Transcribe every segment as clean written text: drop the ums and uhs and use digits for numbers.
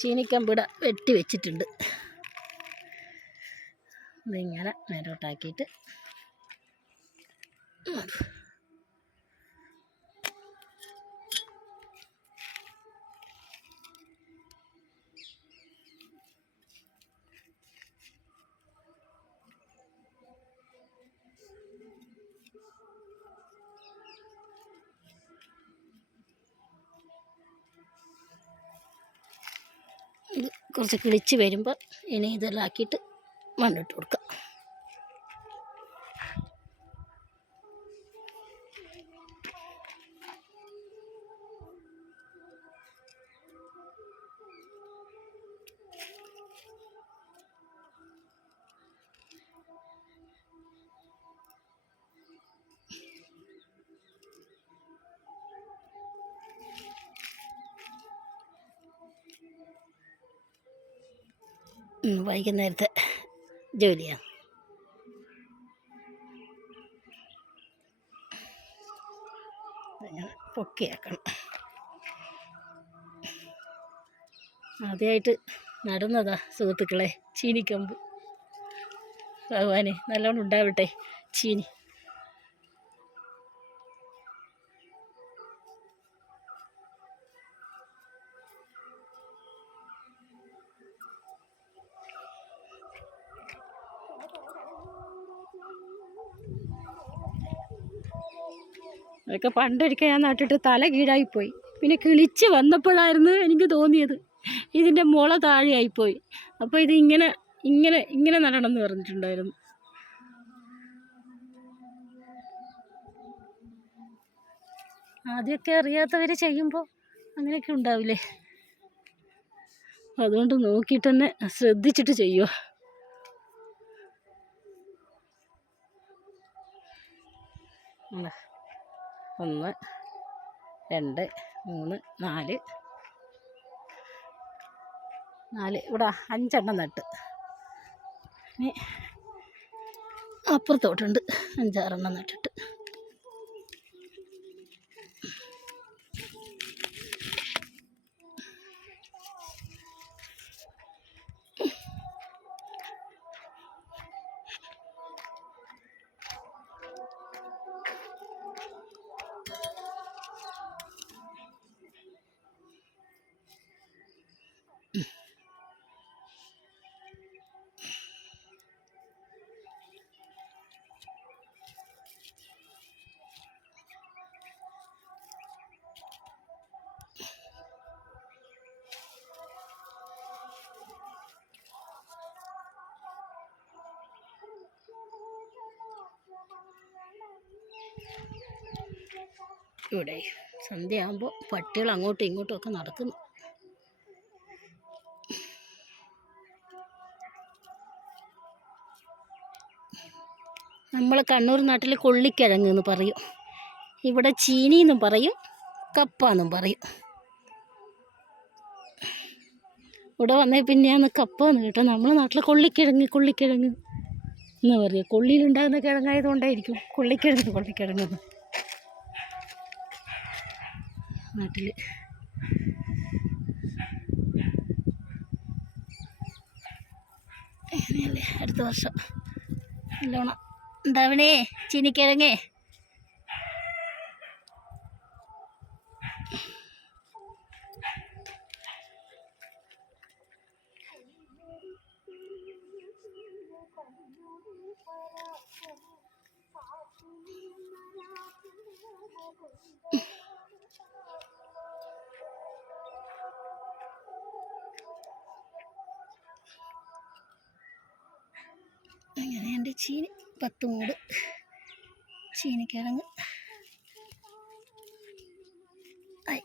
ചീനിക്കമ്പിട വെട്ടി വെച്ചിട്ടുണ്ട്. ഇതിങ്ങനെ നേരോട്ടാക്കിയിട്ട് ഇത് കുറച്ച് കിളിച്ച് വരുമ്പോൾ ഇനി ഇതെല്ലാം ആക്കിയിട്ട് മണ്ണിട്ട് കൊടുക്കാം. വൈകുന്നേരത്തെ ജോലിയാണ്. പൊക്കിയാക്കണം. ആദ്യമായിട്ട് നടുന്നതാ സുഹൃത്തുക്കളെ ചീനിക്കമ്പ്. ഭഗവാനെ നല്ലോണം ഉണ്ടാവട്ടെ ചീനി. അതൊക്കെ പണ്ടൊരിക്കൽ ഞാൻ നട്ടിട്ട് തല കീഴായിപ്പോയി. പിന്നെ കിളിച്ച് വന്നപ്പോഴായിരുന്നു എനിക്ക് തോന്നിയത് ഇതിൻ്റെ മുള താഴെയായിപ്പോയി. അപ്പോൾ ഇത് ഇങ്ങനെ ഇങ്ങനെ ഇങ്ങനെ നടണം എന്ന് പറഞ്ഞിട്ടുണ്ടായിരുന്നു. ആദ്യമൊക്കെ അറിയാത്തവർ ചെയ്യുമ്പോൾ അങ്ങനെയൊക്കെ ഉണ്ടാവില്ലേ. അതുകൊണ്ട് നോക്കിയിട്ട് തന്നെ ശ്രദ്ധിച്ചിട്ട് ചെയ്യുക. ഒന്ന് രണ്ട് മൂന്ന് നാല് ഇവിടെ 5 എണ്ണം നട്ട്. ഇനി അപ്പുറത്തോട്ടുണ്ട് 5-6 എണ്ണം നട്ടിട്ട്. ഇവിടെ സന്ധ്യയാകുമ്പോൾ പട്ടികൾ അങ്ങോട്ടും ഇങ്ങോട്ടും ഒക്കെ നടക്കുന്നു. നമ്മൾ കണ്ണൂർ നാട്ടിൽ കൊള്ളിക്കിഴങ്ങ് എന്ന് പറയും. ഇവിടെ ചീനി എന്നും പറയും, കപ്പ എന്നും പറയും. ഇവിടെ വന്നേ പിന്നെയാണ് കപ്പ എന്ന് കേട്ടോ. നമ്മളെ നാട്ടിൽ കൊള്ളിക്കിഴങ്ങ് എന്ന് പറയും. കൊള്ളിയിലുണ്ടാകുന്ന കിഴങ്ങായതുകൊണ്ടായിരിക്കും കൊള്ളിക്കിഴങ്ങ് നാട്ടിൽ. അങ്ങനെയല്ലേ അടുത്ത വർഷം നല്ലോണം ഉണ്ടാവണേ ചീനിക്കിഴങ്ങേ. അങ്ങനെയുണ്ട് ചീനി 10 മൂട് ചീനിക്കിഴങ്ങ് ആയി.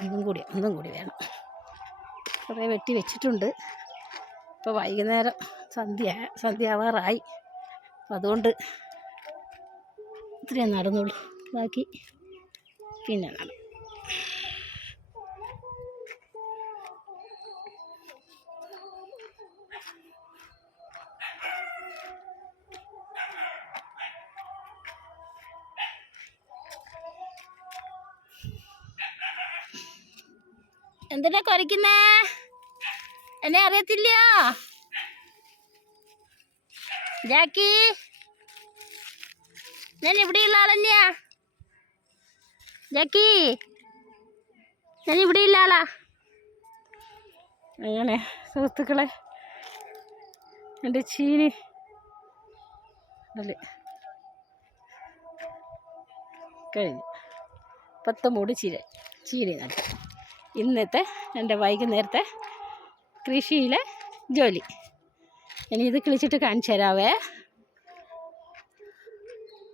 ഒന്നും കൂടി വേണം. കുറേ വെട്ടി വെച്ചിട്ടുണ്ട്. ഇപ്പോൾ വൈകുന്നേരം സന്ധ്യ ആവാറായി. അപ്പം അതുകൊണ്ട് ഇത്രയും നടന്നുള്ളൂ. ബാക്കി പിന്നെ നടും. എന്തിനാ കുരയ്ക്കുന്നേ? എന്നെ അറിയത്തില്ല ജാക്കി? ഞാൻ ഇവിടെയുള്ള ആളന്നെയാ ജാക്കി, ഞാൻ ഇവിടെയുള്ള ആളാ. അങ്ങനെ സുഹൃത്തുക്കളെ, എൻ്റെ ചീനി അല്ലേ കഴിഞ്ഞു. 10 മൂട് ചീനി നട്ടു. ഇന്നത്തെ എൻ്റെ വൈകുന്നേരത്തെ കൃഷിയിലെ ജോലി. ഇനി ഇത് കിളിച്ചിട്ട് കാണിച്ചു തരാവേ.